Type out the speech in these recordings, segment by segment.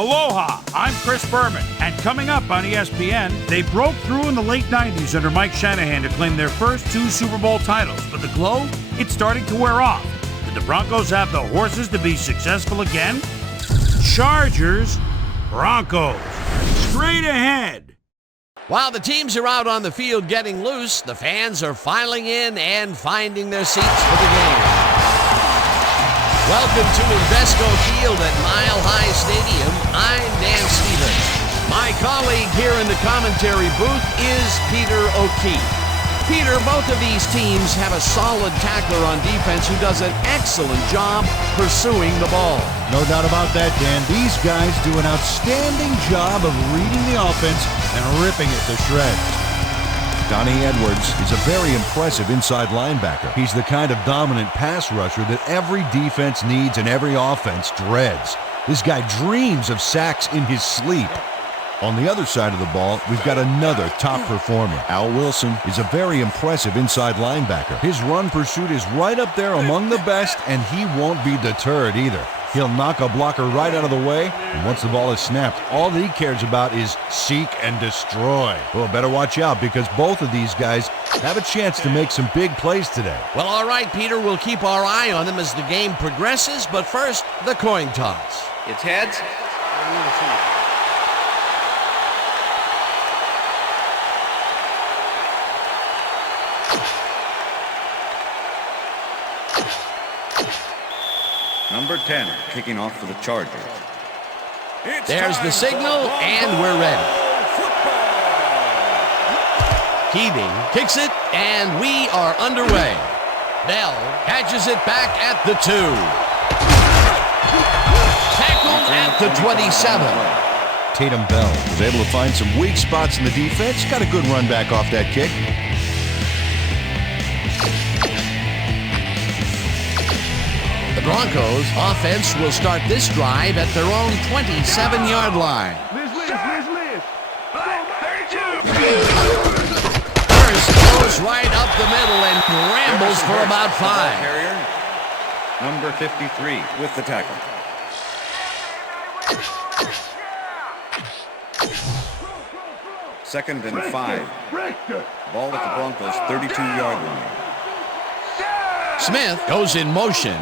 Aloha, I'm Chris Berman, and coming up on ESPN, they broke through in the late 90s under Mike Shanahan to claim their first 2 Super Bowl titles, but the glow, it's starting to wear off. Did the Broncos have the horses to be successful again? Chargers, Broncos, straight ahead. While the teams are out on the field getting loose, the fans are filing in and finding their seats for the game. Welcome to Invesco Field at Mile High Stadium. I'm Dan Stevens. My colleague here in the commentary booth is Peter O'Keefe. Peter, both of these teams have a solid tackler on defense who does an excellent job pursuing the ball. No doubt about that, Dan. These guys do an outstanding job of reading the offense and ripping it to shreds. Donnie Edwards is a very impressive inside linebacker. He's the kind of dominant pass rusher that every defense needs and every offense dreads. This guy dreams of sacks in his sleep. On the other side of the ball, we've got another top performer. Al Wilson is a very impressive inside linebacker. His run pursuit is right up there among the best, and he won't be deterred either. He'll knock a blocker right out of the way, and once the ball is snapped, all that he cares about is seek and destroy. Well, better watch out because both of these guys have a chance to make some big plays today. Well, all right, Peter, we'll keep our eye on them as the game progresses, but first, the coin toss. It's heads. Number 10, kicking off for the Chargers. There's the signal, and we're ready. Keating kicks it, and we are underway. Bell catches it back at the 2. Tackled at the 27. Tatum Bell was able to find some weak spots in the defense. Got a good run back off that kick. The Broncos offense will start this drive at their own 27-yard line. First goes right up the middle and rambles for about 5. Carrier, number 53 with the tackle. Second and 5. Ball at the Broncos 32-yard line. Smith goes in motion.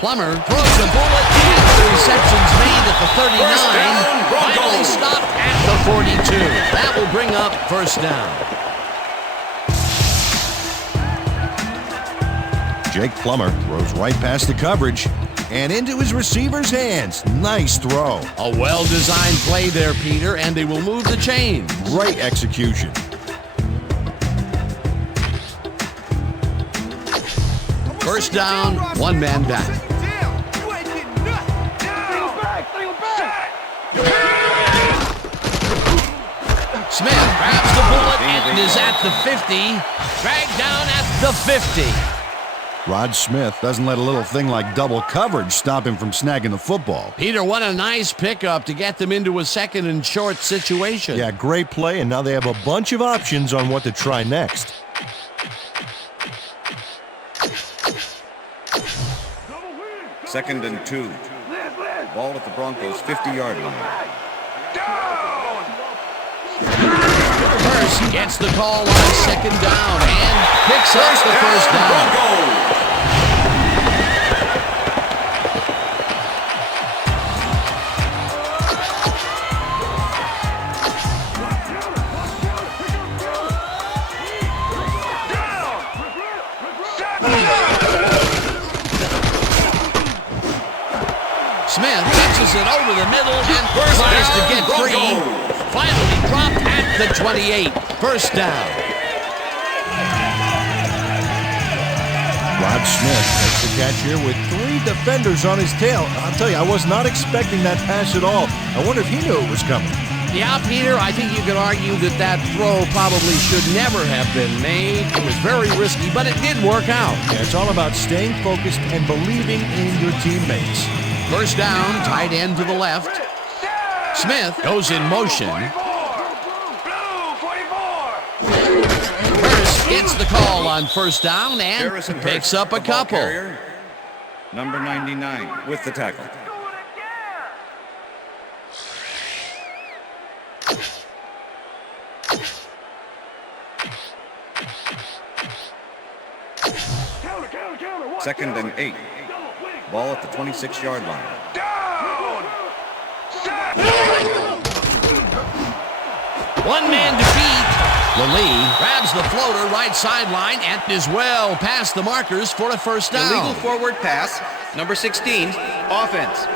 Plummer throws the bullet, and the reception's made at the 39. Finally stopped at the 42. That will bring up first down. Jake Plummer throws right past the coverage and into his receiver's hands. Nice throw. A well-designed play there, Peter, and they will move the chains. Great execution. First down, one man back. Smith grabs the bullet and is at the 50. Dragged down at the 50. Rod Smith doesn't let a little thing like double coverage stop him from snagging the football. Peter, what a nice pickup to get them into a second and short situation. Yeah, great play, and now they have a bunch of options on what to try next. Second and 2. Ball at the Broncos 50-yard line. Hurst gets the call on second down and picks up the first down. Smith pitches it over the middle and tries to get free. Finally dropped at the 28. First down. Rod Smith makes the catch here with 3 defenders on his tail. I'll tell you, I was not expecting that pass at all. I wonder if he knew it was coming. Yeah, Peter, I think you could argue that that throw probably should never have been made. It was very risky, but it did work out. Yeah, it's all about staying focused and believing in your teammates. First down, tight end to the left. Smith goes in motion. Hurst Gets the call on first down and Harrison picks Hurst, up a the ball couple. carrier. Number 99 with the tackle. Second and 8. Ball at the 26-yard line. One man to beat. Lee grabs the floater right sideline and is well past the markers for a first down. Illegal forward pass, number 16, offense.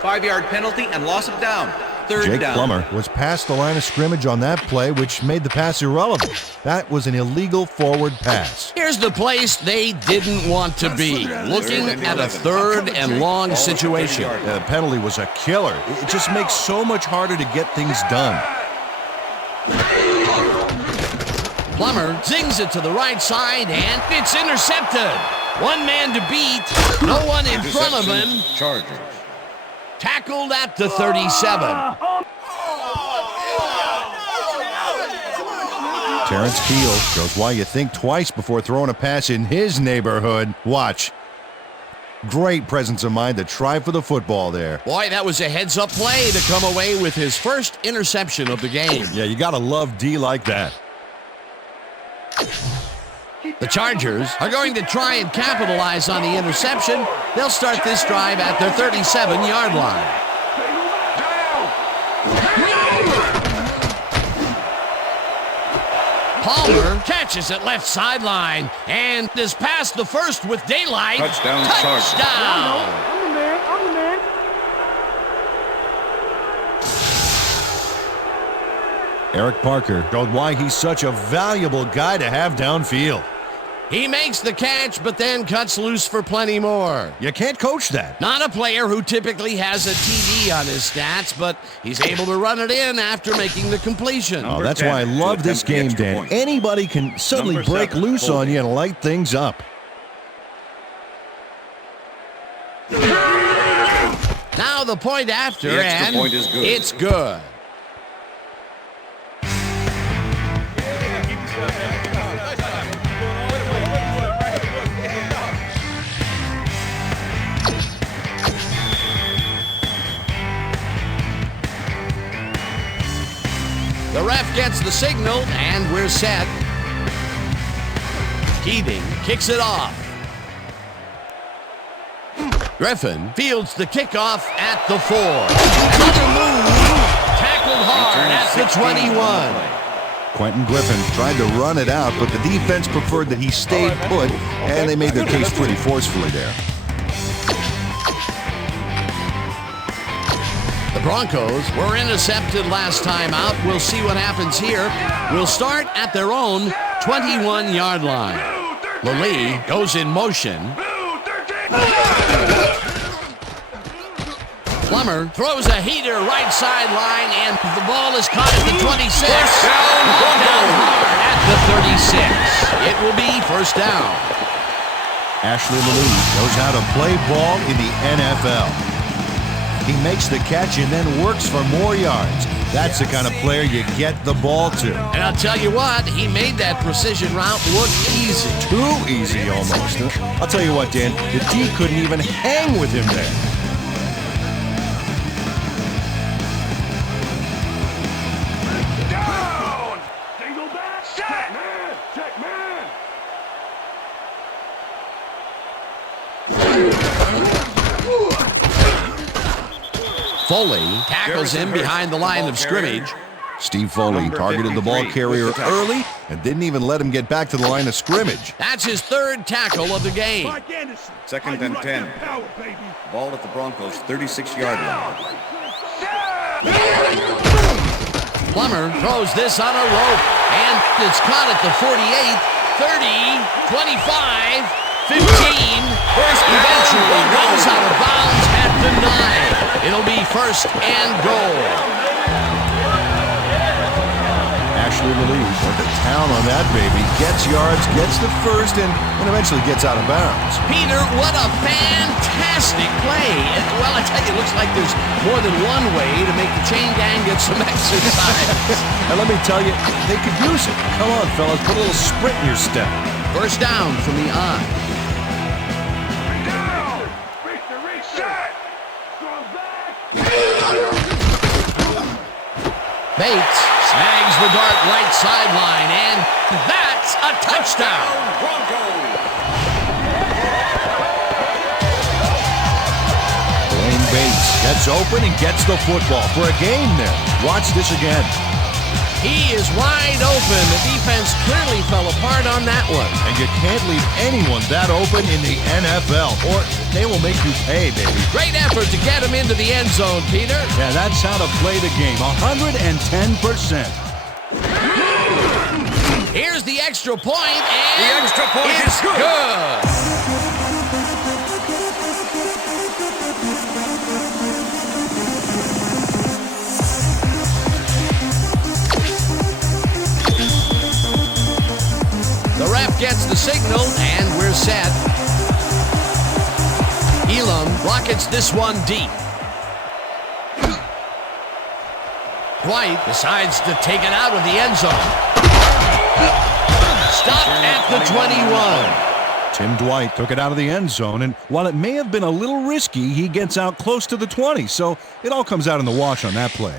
Five-yard penalty and loss of down. Third Jake down. Plummer was past the line of scrimmage on that play, which made the pass irrelevant. That was an illegal forward pass. Here's the place they didn't want to be. Looking at a third and long situation. The penalty was a killer. It just makes so much harder to get things done. Plummer zings it to the right side and it's intercepted. One man to beat. No one in front of him. Chargers. Tackled at the 37. Terrence Keel shows why you think twice before throwing a pass in his neighborhood. Watch. Great presence of mind to try for the football there. Boy, that was a heads-up play to come away with his first interception of the game. Yeah, you gotta love D like that. The Chargers are going to try and capitalize on the interception. They'll start this drive at their 37-yard line. Palmer catches it left sideline and is past the first with daylight. Touchdown, Touchdown. I'm the man. I'm the man. Eric Parker showed why he's such a valuable guy to have downfield. He makes the catch, but then cuts loose for plenty more. You can't coach that. Not a player who typically has a TD on his stats, but he's able to run it in after making the completion. Oh, that's why I love this game, Dan. Anybody can suddenly break loose on you and light things up. Now the point after, The extra and point is good. it's good. The ref gets the signal, and we're set. Keating kicks it off. Griffin fields the kickoff at the 4. Another move, tackled hard at the 21. Quentin Griffin tried to run it out, but the defense preferred that he stayed put, and they made their case pretty forcefully there. The Broncos were intercepted last time out. We'll see what happens here. We'll start at their own 21-yard line. Lee goes in motion. Plummer throws a heater right sideline, and the ball is caught at the 26. Down hard at the 36. It will be first down. Ashley Lee knows how to play ball in the NFL. He makes the catch and then works for more yards. That's the kind of player you get the ball to. And I'll tell you what, he made that precision route look easy. Too easy almost. I'll tell you what, Dan, the D couldn't even hang with him there. Down. Single back. Check man. Check man. Foley tackles him behind the line of scrimmage. Steve Foley targeted the ball carrier early and didn't even let him get back to the line of scrimmage. That's his third tackle of the game. Second and 10. Ball at the Broncos' 36-yard line. Plummer throws this on a rope, and it's caught at the 48, 30, 25, 15. Eventually runs out of bounds at the 9. It'll be first and goal. Ashley Lee went to town on that baby. Gets yards, gets the first, and eventually gets out of bounds. Peter, what a fantastic play. Well, I tell you, Looks like there's more than one way to make the chain gang get some exercise. And let me tell you, they could use it. Come on, fellas, put a little sprint in your step. First down from the I. Bates snags the dart right sideline, and that's a touchdown. Broncos. Dwayne Bates gets open and gets the football for a gain there. Watch this again. He is wide open. The defense clearly fell apart on that one. And you can't leave anyone that open in the NFL, or they will make you pay, baby. Great effort to get him into the end zone, Peter. Yeah, that's how to play the game. 110%. Here's the extra point, and The extra point it's is good. The ref gets the signal, and we're set. Elam rockets this one deep. Dwight decides to take it out of the end zone. Stopped at the 21. Tim Dwight took it out of the end zone, and while it may have been a little risky, he gets out close to the 20, so it all comes out in the wash on that play.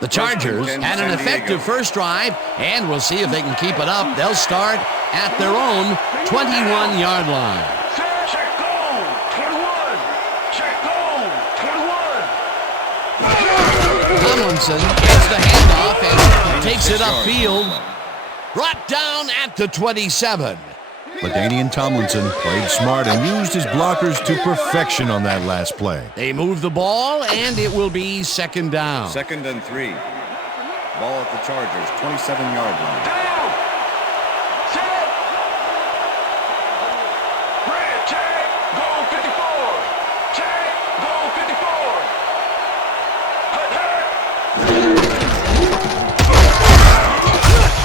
The Chargers had an effective first drive, and we'll see if they can keep it up. They'll start at their own 21-yard line. Check goal. 21. Check goal. 21. Tomlinson gets the handoff and takes it upfield. Brought down at the 27. LaDainian Tomlinson played smart and used his blockers to perfection on that last play. They move the ball, and it will be second down. 2nd and 3. Ball at the Chargers, 27-yard line. Down. Set. Red, check. Goal 54. Check. Goal 54. Hut, hut.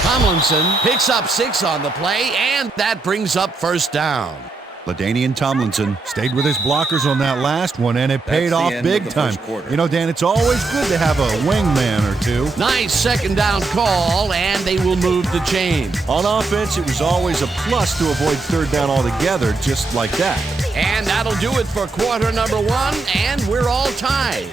Tomlinson picks up 6 on the play, and that brings up first down. LaDainian Tomlinson stayed with his blockers on that last one, and it paid the off end big of the time. first quarter. You know, Dan, it's always good to have a wingman or two. Nice second down call, and they will move the chain. On offense, it was always a plus to avoid third down altogether, just like that. And that'll do it for quarter number 1, and we're all tied.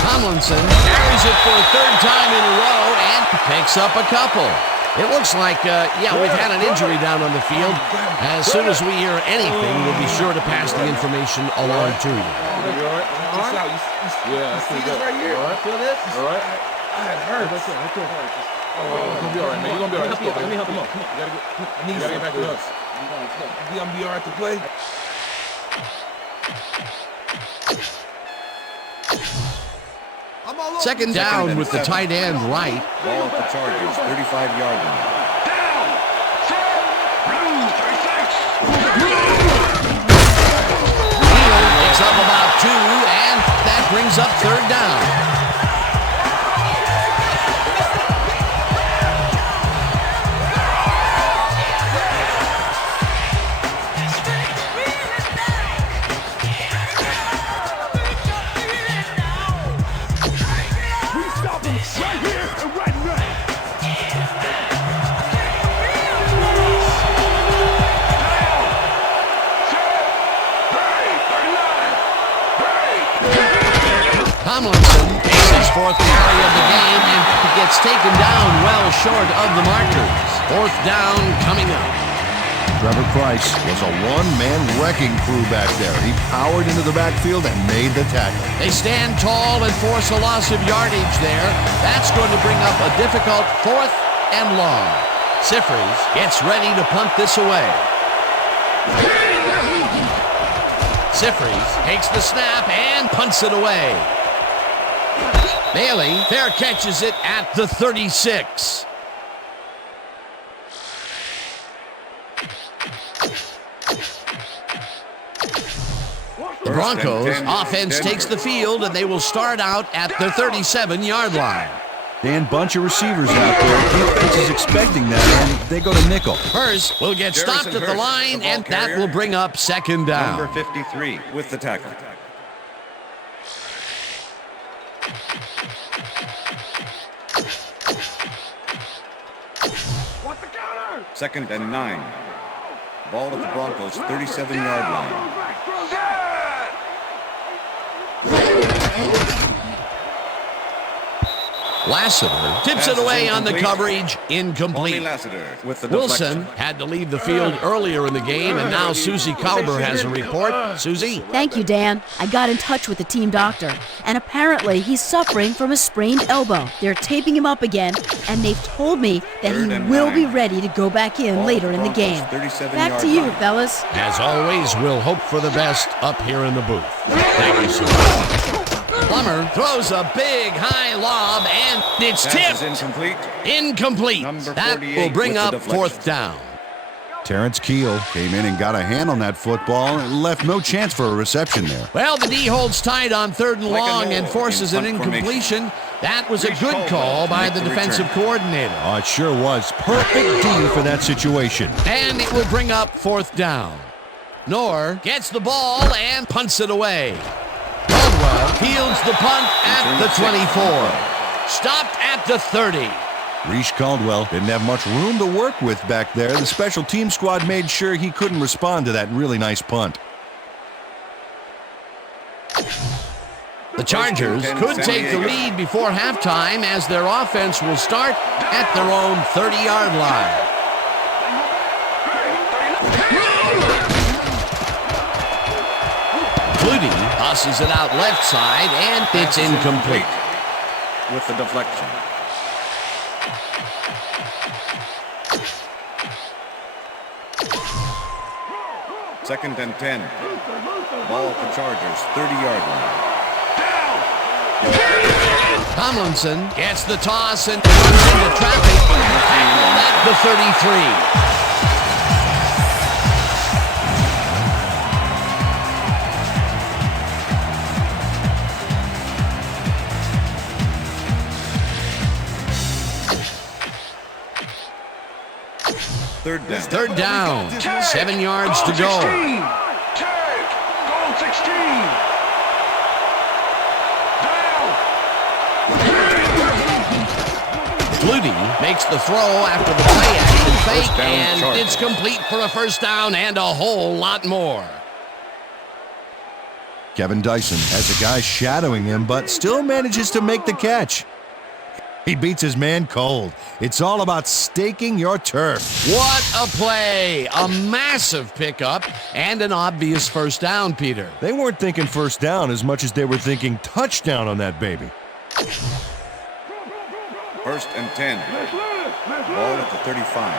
Tomlinson carries it for a third time in a row and picks up a couple. It looks like, we've had an injury down on the field. As soon as we hear anything, we'll be sure to pass the information along to you. Yeah, that's pretty good. Right here. All right. Feel this? All right. It hurts. That's it. Right there. You're going to be all right, man. You're going to be all right. Let me help you. Come on. You got to get back to us. You're going to be all right to play? Second down with the tight end right. Ball at the Chargers, 35-yard line. Down. Set. 36. Neal picks up about 2, and that brings up third down. Right here and right now. Tomlinson takes his 4th carry of the game and gets taken down well short of the markers. 4th down coming up. Trevor Price was a one-man wrecking crew back there. He powered into the backfield and made the tackle. They stand tall and force a loss of yardage there. That's going to bring up a difficult 4th and long. Siffers gets ready to punt this away. Siffers takes the snap and punts it away. Bailey fair catches it at the 36. The Broncos offense takes the field, and they will start out at their 37-yard line. Dan, bunch of receivers out there. Defense is expecting that, and they go to nickel. Hurst will get stopped at the line, and that will bring up second down. Number 53 with the tackle. What's the counter? 2nd and 9. Ball at the Broncos' 37-yard line. Lassiter tips it away on the coverage. Incomplete. Only Lassiter with the Wilson deflection. had to leave the field earlier in the game, and now Susie Kalber has a report. Susie? Thank you, Dan. I got in touch with the team doctor, and apparently he's suffering from a sprained elbow. They're taping him up again, and they've told me that he will be ready to go back in later in the game. Back to you, fellas. As always, we'll hope for the best up here in the booth. Thank you, Susie. Plummer throws a big high lob, and it's Pass tipped. is incomplete. Incomplete. Number That 48 will bring with the up deflection. 4th down. Terrence Keel came in and got a hand on that football and left no chance for a reception there. Well, the D holds tight on 3rd and Like a long and mole forces an in punt incompletion. That was a Reach good Caldwell call to by make the the defensive return. coordinator. Oh, it sure was. Perfect D for that situation. And it will bring up 4th down. Knorr gets the ball and punts it away. Caldwell fields the punt at the 24. Stopped at the 30. Reese Caldwell didn't have much room to work with back there. The special team squad made sure he couldn't respond to that really nice punt. The Chargers could take the lead before halftime, as their offense will start at their own 30-yard line. Flutie tosses it out left side, and it's incomplete. With the deflection. Second and 10. Ball at the Chargers' 30-yard line. Tomlinson gets the toss and runs into traffic. Tackled at the 33. Third down. 7 yards to go. Goal 16. Flutie makes the throw after the play action fake, First down, and Chargers. it's complete for a first down and a whole lot more. Kevin Dyson has a guy shadowing him, but still manages to make the catch. He beats his man cold. It's all about staking your turf. What a play! A massive pickup and an obvious first down, Peter. They weren't thinking first down as much as they were thinking touchdown on that baby. First and 10. Ball at the 35.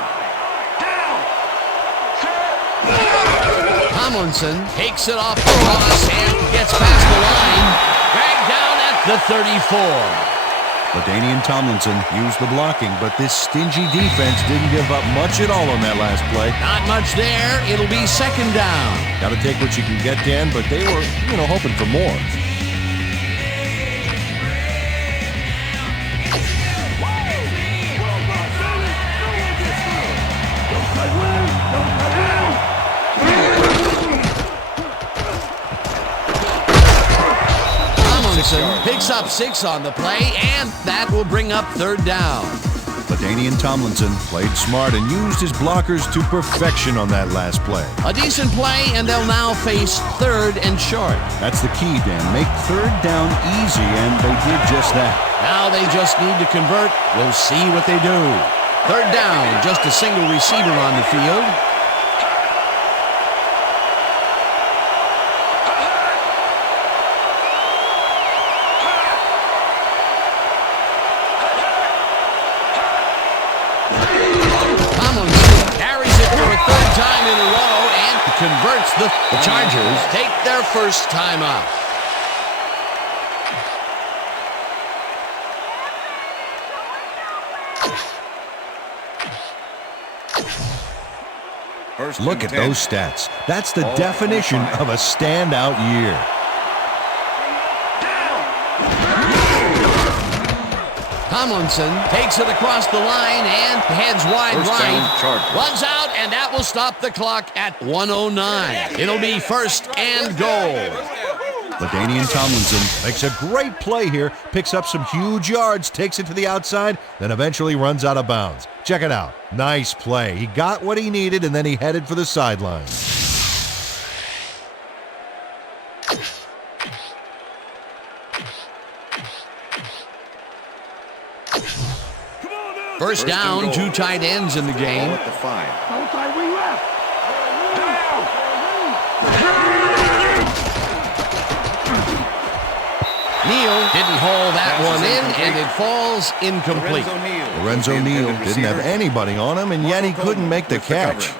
Tomlinson takes it off the toss and gets past the line. Dragged down at the 34. LaDainian Tomlinson used the blocking, but this stingy defense didn't give up much at all on that last play. Not much there. It'll be second down. Got to take what you can get, Dan, but they were, hoping for more. Tomlinson picks up 6 on the play, and that will bring up third down. LaDainian Tomlinson played smart and used his blockers to perfection on that last play. A decent play, and they'll now face third and short. That's the key, Dan. Make third down easy, and they did just that. Now they just need to convert. We'll see what they do. Third down, just a single receiver on the field. Converts the Chargers take their first time out. Look at those stats. That's the definition of a standout year. Tomlinson takes it across the line and heads wide right. Runs out, and that will stop the clock at 1:09. It'll be first and goal. LaDainian Tomlinson makes a great play here, picks up some huge yards, takes it to the outside, then eventually runs out of bounds. Check it out. Nice play. He got what he needed, and then he headed for the sideline. First down, 2 tight ends in the game. Ball at the 5. Outside, we left. Neal didn't haul that one in, and it falls incomplete. Lorenzo Neal didn't have anybody on him, and yet he couldn't make the catch.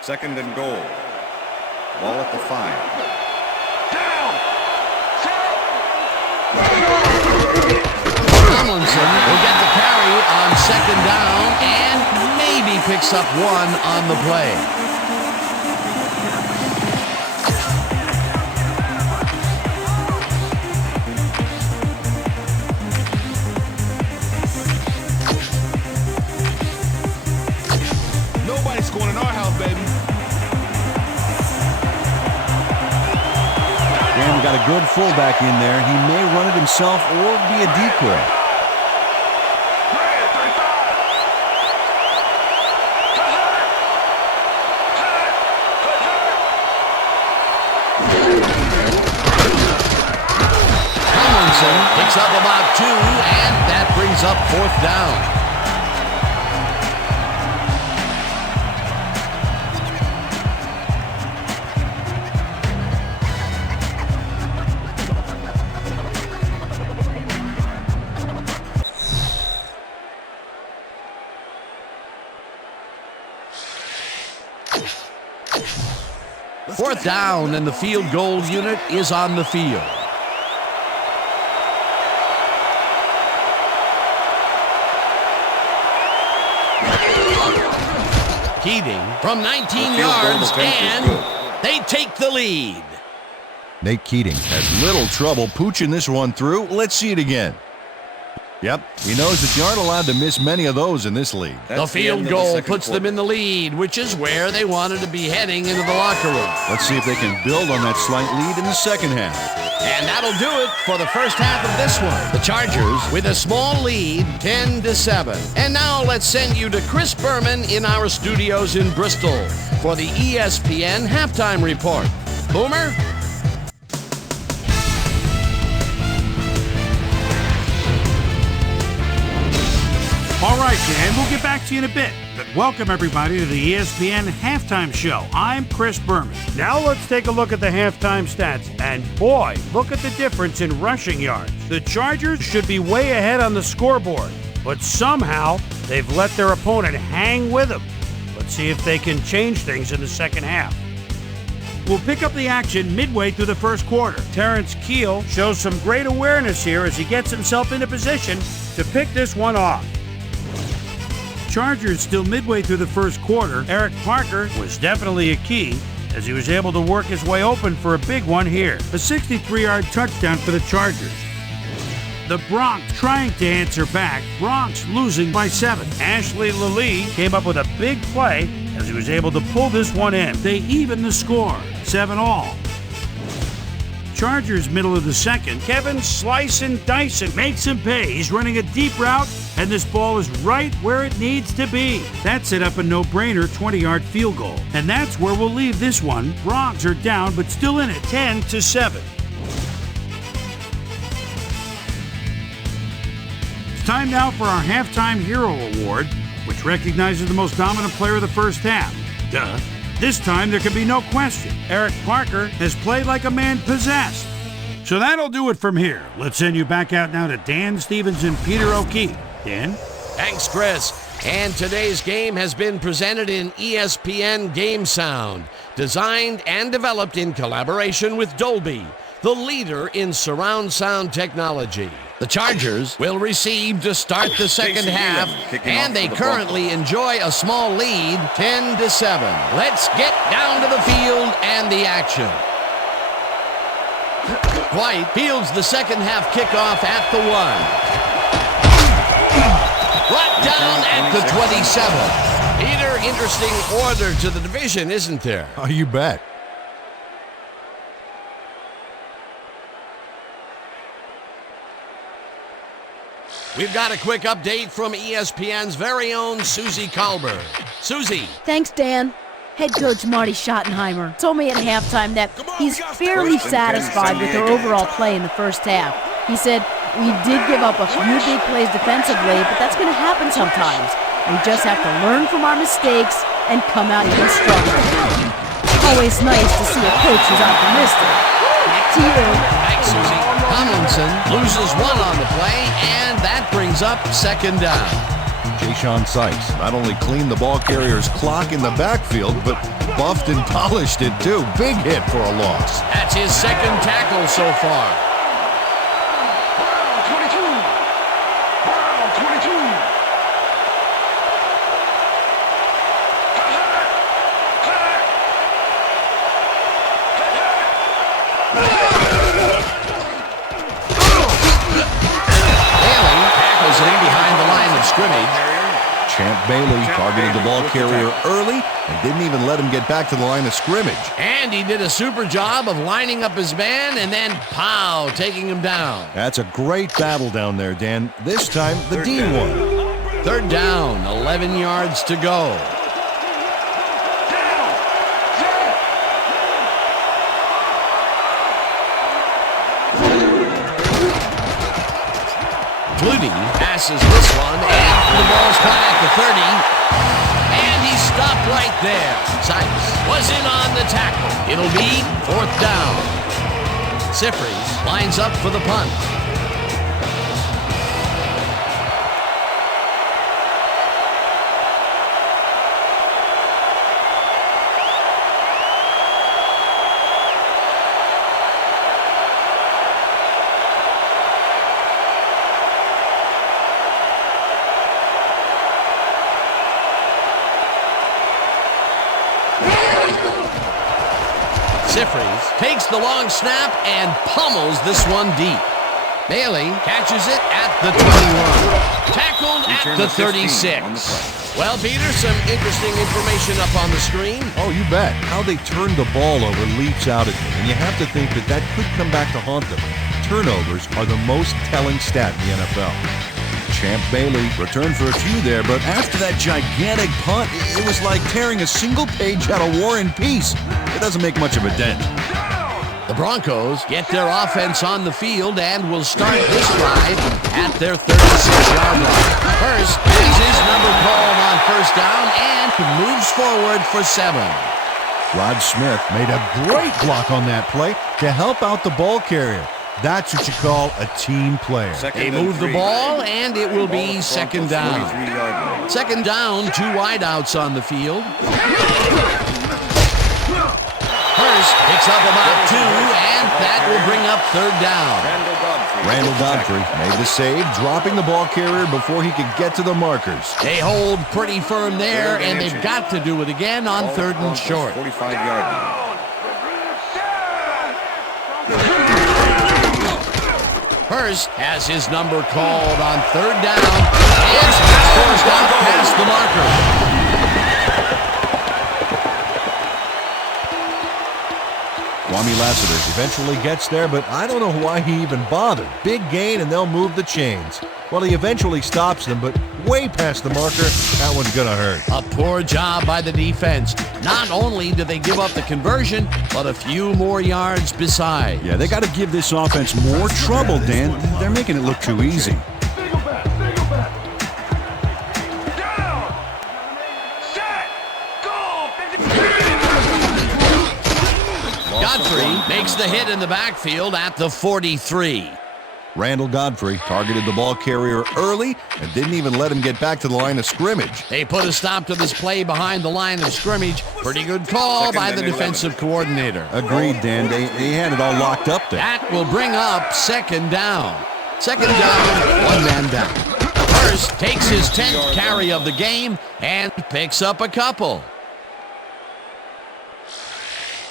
Second and goal. Ball at the 5. Tomlinson will get the carry on second down and maybe picks up 1 on the play. Nobody's scoring in our house, baby. Dan, we got a good fullback in there. He may run it himself or be a decoy. Picks up about 2, and that brings up 4th down. Fourth down, and the field goal unit is on the field. Keating from 19 yards, and they take the lead. Nate Keating has little trouble pooching this one through. Let's see it again. Yep, he knows that you aren't allowed to miss many of those in this league. The field goal puts them in the lead, which is where they wanted to be heading into the locker room. Let's see if they can build on that slight lead in the second half. And that'll do it for the first half of this one. The Chargers with a small lead, 10-7. And now let's send you to Chris Berman in our studios in Bristol for the ESPN Halftime Report. Boomer? All right, Dan, we'll get back to you in a bit. But welcome, everybody, to the ESPN Halftime Show. I'm Chris Berman. Now let's take a look at the halftime stats. And boy, look at the difference in rushing yards. The Chargers should be way ahead on the scoreboard, but somehow they've let their opponent hang with them. Let's see if they can change things in the second half. We'll pick up the action midway through the first quarter. Terrence Keel shows some great awareness here as he gets himself into position to pick this one off. Chargers still midway through the first quarter. Eric Parker was definitely a key as he was able to work his way open for a big one here. A 63-yard touchdown for the Chargers. The Bronx trying to answer back. Bronx losing by 7. Ashley Lilly came up with a big play as he was able to pull this one in. They even the score, 7-all. Chargers middle of the second. Kevin Slice and Dyson makes him pay. He's running a deep route, and this ball is right where it needs to be. That set up a no-brainer 20-yard field goal. And that's where we'll leave this one. Bronx are down, but still in it, 10-7. It's time now for our Halftime Hero Award, which recognizes the most dominant player of the first half. Duh. This time, there can be no question. Eric Parker has played like a man possessed. So that'll do it from here. Let's send you back out now to Dan Stevens and Peter O'Keefe. Dan? Thanks, Chris. And today's game has been presented in ESPN Game Sound, designed and developed in collaboration with Dolby, the leader in surround sound technology. The Chargers will receive to start the second half, and they currently enjoy a small lead, 10-7. Let's get down to the field and the action. White fields the second half kickoff at the 1. Brought down at the 27. Peter, interesting order to the division, isn't there? Oh, you bet. We've got a quick update from ESPN's very own Susie Kalber. Susie. Thanks, Dan. Head coach Marty Schottenheimer told me at halftime that he's fairly satisfied with their overall play in the first half. He said, "We did give up a few big plays defensively, but that's going to happen sometimes. We just have to learn from our mistakes and come out even stronger." Always nice to see a coach who's optimistic. Back to you. Thanks, Susie. Tomlinson loses one on the play, and that brings up second down. Ja'Shawn Sykes not only cleaned the ball carrier's clock in the backfield, but buffed and polished it too. Big hit for a loss. That's his second tackle so far. Champ Bailey targeted the ball carrier early and didn't even let him get back to the line of scrimmage. And he did a super job of lining up his man and then, pow, taking him down. That's a great battle down there, Dan. This time, the D won. Third down, 11 yards to go. Flutie passes this one, and the ball's caught at the 30, and he stopped right there. Sykes was in on the tackle. It'll be fourth down. Sifries lines up for the punt. Sifries takes the long snap and pummels this one deep. Bailey catches it at the 21. Tackled at the 36. Well, Peter, some interesting information up on the screen. Oh, you bet. How they turned the ball over leaps out at me, and you have to think that that could come back to haunt them. Turnovers are the most telling stat in the NFL. Champ Bailey returned for a few there, but after that gigantic punt, it was like tearing a single page out of War and Peace. It doesn't make much of a dent. The Broncos get their offense on the field and will start this drive at their 36-yard line. First is his number called on first down and moves forward for 7. Rod Smith made a great block on that play to help out the ball carrier. That's what you call a team player. They move the ball, and it will be second down. Second down, 2 wideouts on the field. Hurst picks up about 2, and that will bring up third down. Randall Godfrey made the save, dropping the ball carrier before he could get to the markers. They hold pretty firm there, and they've got to do it again on third and short. 45-yard line. Hurst has his number called on third down and forced out past the marker. Kwame Lassiter eventually gets there, but I don't know why he even bothered. Big gain, and they'll move the chains. Well, he eventually stops them, but way past the marker, that one's gonna hurt. A poor job by the defense. Not only did they give up the conversion, but a few more yards beside. Yeah, they got to give this offense more trouble, Dan. They're making it look too easy. Godfrey makes the hit in the backfield at the 43. Randall Godfrey targeted the ball carrier early and didn't even let him get back to the line of scrimmage. They put a stop to this play behind the line of scrimmage. Pretty good call by the defensive coordinator. Agreed, Dan. They had it all locked up there. That will bring up second down. Second down, one man down. Hurst takes his 10th carry of the game and picks up a couple.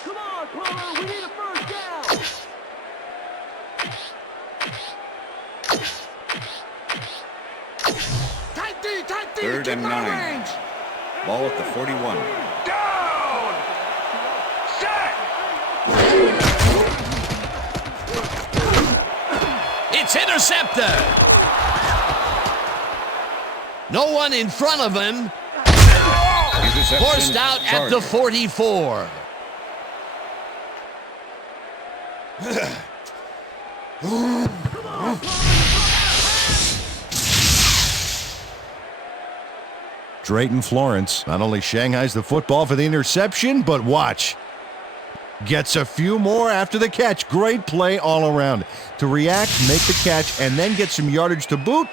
Come on, Plummer, we need a first down. Third and 9. Ball at the 41. Down! Set! It's intercepted. No one in front of him. Forced out at the 44. Drayton Florence not only shanghais the football for the interception, but watch. Gets a few more after the catch. Great play all around. To react, make the catch, and then get some yardage to boot.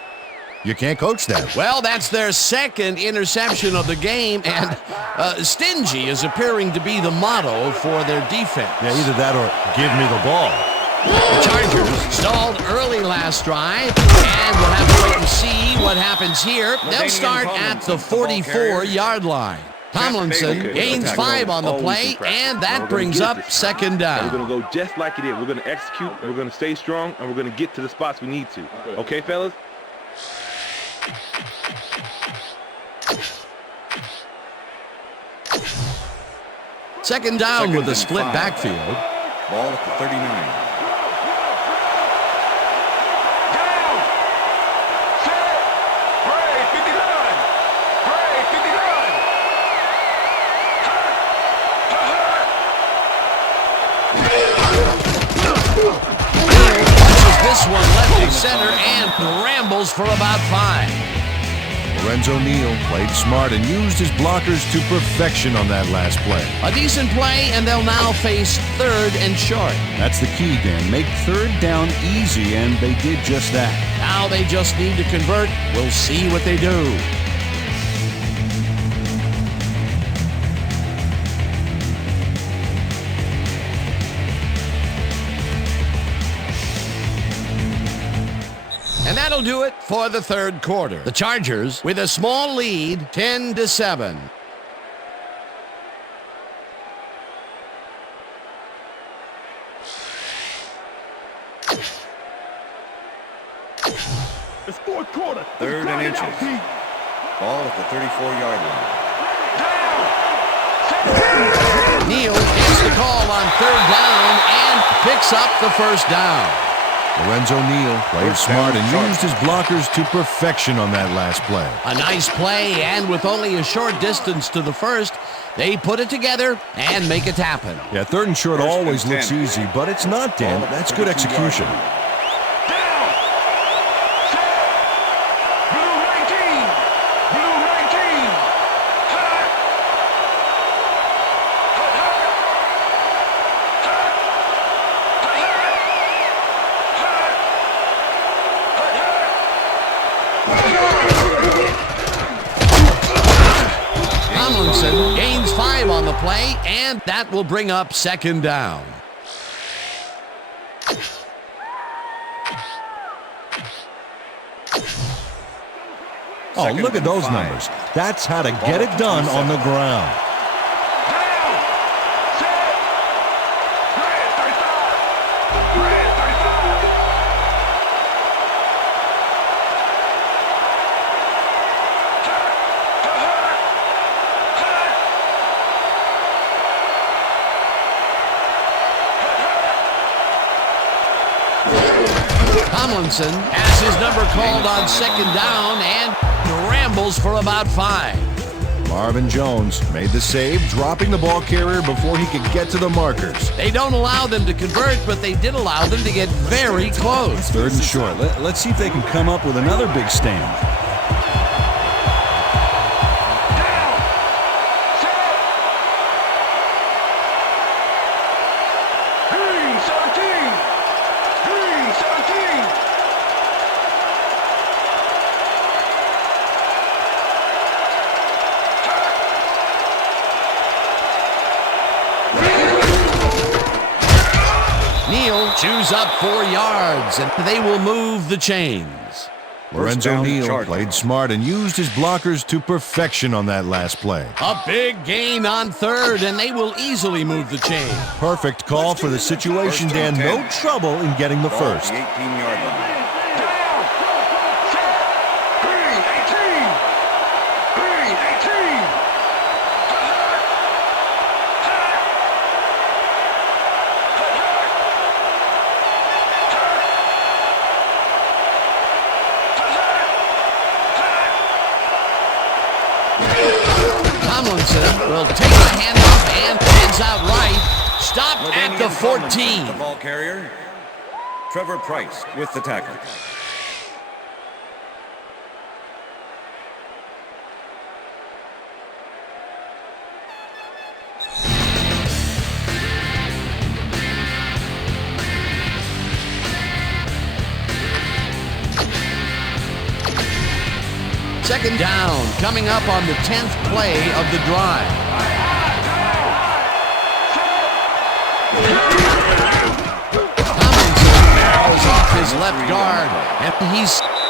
You can't coach that. Well, that's their second interception of the game, and stingy is appearing to be the motto for their defense. Yeah, either that or give me the ball. The Chargers stalled early last drive, and we'll have to wait and see what happens here. They'll start at the 44-yard line. Tomlinson gains 5 on the play, and that brings up second down. We're going to go just like it is. We're going to execute, we're going to stay strong, and we're going to get to the spots we need to. Okay, fellas? Second down with a split backfield. Ball at the 39. This one left to center and rambles for about 5. Lorenzo Neal played smart and used his blockers to perfection on that last play. A decent play, and they'll now face third and short. That's the key, Dan. Make third down easy, and they did just that. Now they just need to convert. We'll see what they do. And that'll do it for the third quarter. The Chargers with a small lead, 10-7. It's fourth quarter. Third and inches. Ball at the 34-yard line. Neal gets the call on third down and picks up the first down. Lorenzo Neal played smart and used his blockers to perfection on that last play. A nice play, and with only a short distance to the first, they put it together and make it happen. Yeah, third and short always looks easy, but it's not, Dan. That's good execution. Gains 5 on the play, and that will bring up second down. Oh, look at those numbers. That's how to get it done on the ground. Tomlinson has his number called on second down and rambles for about 5. Marvin Jones made the save, dropping the ball carrier before he could get to the markers. They don't allow them to convert, but they did allow them to get very close. Third and short. Let's see if they can come up with another big stand. chews up 4 yards, and they will move the chains. Lorenzo Neal Chargers. played smart and used his blockers to perfection on that last play. A big gain on 3rd, and they will easily move the chain. Perfect call for the situation, First and Dan. 10. No trouble in getting the Ball at first. the 18-yard line. Green 18. Green 18. Tomlinson will take the handoff and hands out right. Stop at the LaDainian Tomlinson, 14. The ball carrier. Trevor Price with the tackle. Second down, coming up on the 10th play of the drive. Tomlinson barrels off his left guard, and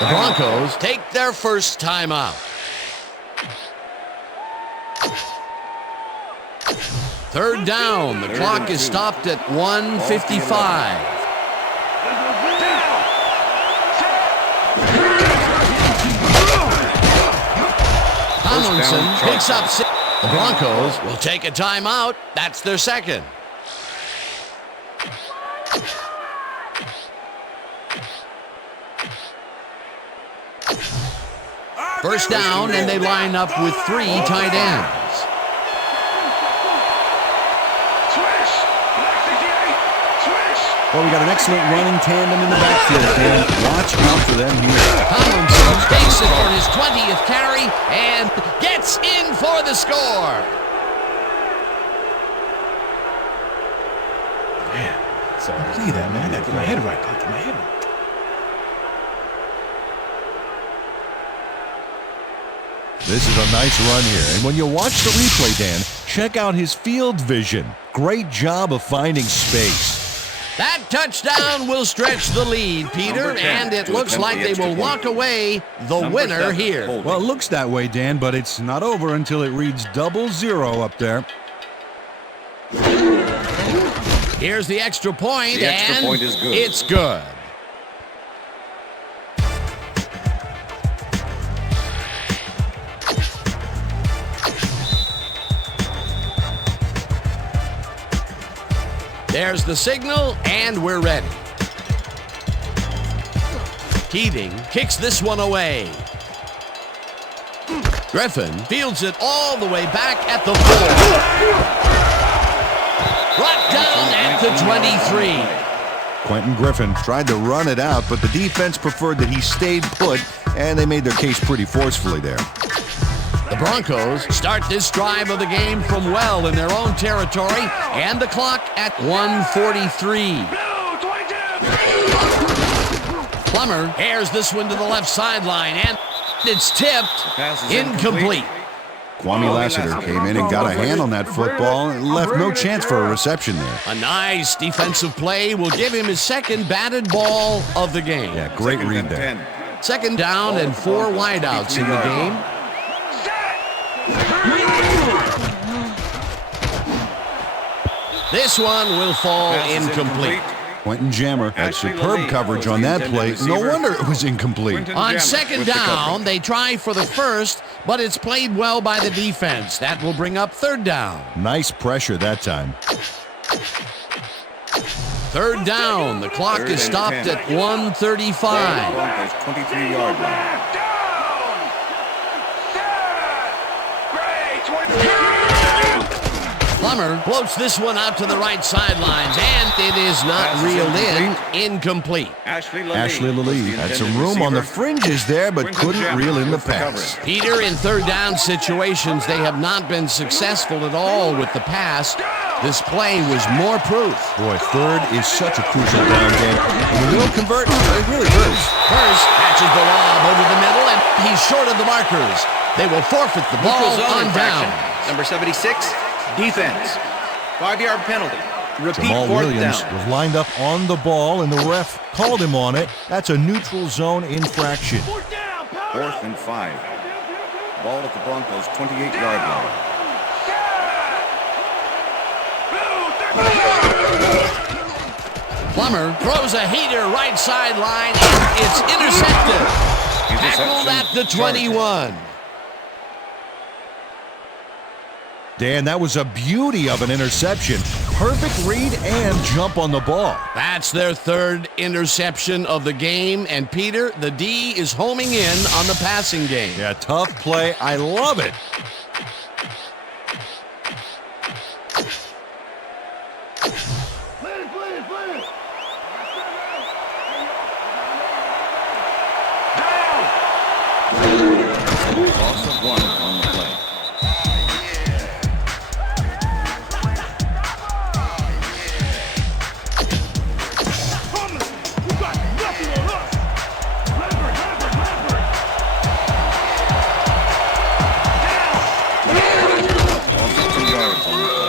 the Broncos take their first timeout. Third down, the clock is stopped at 1:55. Tomlinson picks up 6. The Broncos will take a timeout. That's their second. First down, and they line up with 3 tight ends. Well, we got an excellent running tandem in the backfield, Dan. Watch out for them here. Tomlinson takes it for his 20th carry and gets in for the score. Look at that, man. I got to get my head right. Got to get my head right. This is a nice run here. And when you watch the replay, Dan, check out his field vision. Great job of finding space. That touchdown will stretch the lead, Peter, and it looks like they will walk away the winner here. Well, it looks that way, Dan, but it's not over until it reads 0-0 up there. Here's the extra point, The extra and point is good. It's good. There's the signal, and we're ready. Keating kicks this one away. Griffin fields it all the way back at the 4. Brought down at the 23. Quentin Griffin tried to run it out, but the defense preferred that he stayed put, and they made their case pretty forcefully there. The Broncos start this drive of the game from well in their own territory, and the clock at 1:43. Plummer airs this one to the left sideline, and it's tipped. Incomplete. Kwame Lassiter came in and got a hand on that football and left no chance for a reception there. A nice defensive play will give him his second batted ball of the game. Yeah, great read there. Second down and 4 wideouts in the game. This one will fall incomplete. Quentin Jammer had superb coverage on that play. No wonder it was incomplete. On second down, they try for the first, but it's played well by the defense. That will bring up third down. Nice pressure that time. Third down, the clock is stopped at 1:35. Broncos 23-yard line. Plummer floats this one out to the right sidelines, and it is not reeled in. Incomplete. Ashley Lallee had some room on the fringes there, but couldn't reel in the pass. Peter, in third down situations, they have not been successful at all with the pass. This play was more proof. Boy, third is such a crucial down game. And when you don't convert, it really hurts. Hurst catches the lob over the middle, and he's short of the markers. They will forfeit the ball on down. Number 76, defense. 5-yard penalty. Repeat Jamal fourth Williams down. was lined up on the ball, and the ref called him on it. That's a neutral zone infraction. 4th and 5. Ball at the Broncos' 28-yard line. Plummer throws a heater right sideline, and it's intercepted. Tackled at the 21. Dan, that was a beauty of an interception. Perfect read and jump on the ball. That's their third interception of the game, and Peter, the D is homing in on the passing game. Yeah, tough play. I love it. Loss of 1 on the play. Loss of 2 yards on the play.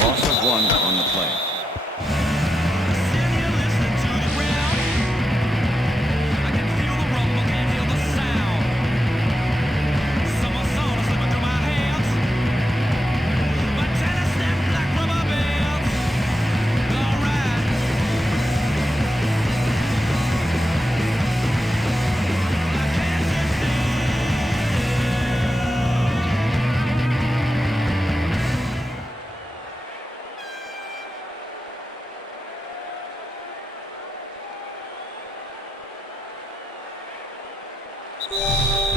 Loss of 1 on the play.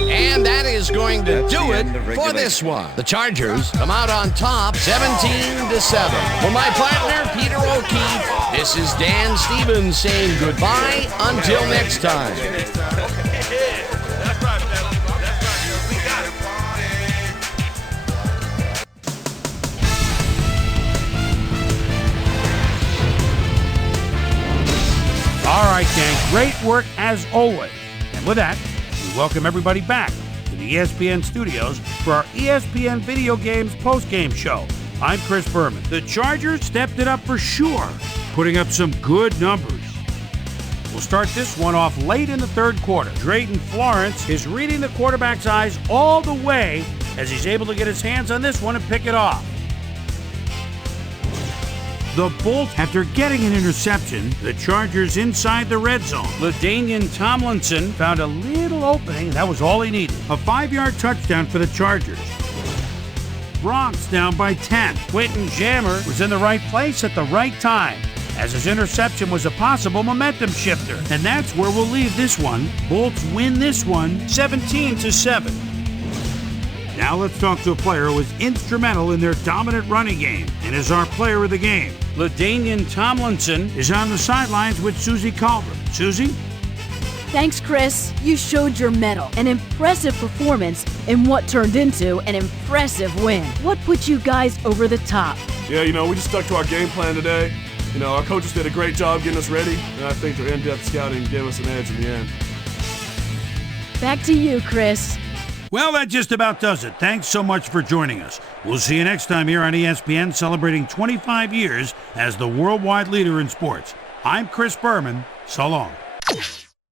And that is going to That's do the it end of for regulation. this one. The Chargers come out on top 17-7. For my partner, Peter O'Keefe, this is Dan Stevens saying goodbye until next time. All right, gang. Great work as always. And with that, we welcome everybody back to the ESPN studios for our ESPN Video Games postgame show. I'm Chris Berman. The Chargers stepped it up for sure, putting up some good numbers. We'll start this one off late in the third quarter. Drayton Florence is reading the quarterback's eyes all the way as he's able to get his hands on this one and pick it off. The Bolts, after getting an interception, the Chargers inside the red zone. LaDainian Tomlinson found a little opening. That was all he needed. A 5-yard touchdown for the Chargers. Bronx down by 10. Quentin Jammer was in the right place at the right time, as his interception was a possible momentum shifter. And that's where we'll leave this one. Bolts win this one 17-7. Now let's talk to a player who was instrumental in their dominant running game and is our player of the game. LaDainian Tomlinson is on the sidelines with Susie Calder. Susie? Thanks, Chris. You showed your mettle. An impressive performance in what turned into an impressive win. What put you guys over the top? Yeah, we just stuck to our game plan today. Our coaches did a great job getting us ready, and I think their in-depth scouting gave us an edge in the end. Back to you, Chris. Well, that just about does it. Thanks so much for joining us. We'll see you next time here on ESPN, celebrating 25 years as the worldwide leader in sports. I'm Chris Berman. So long.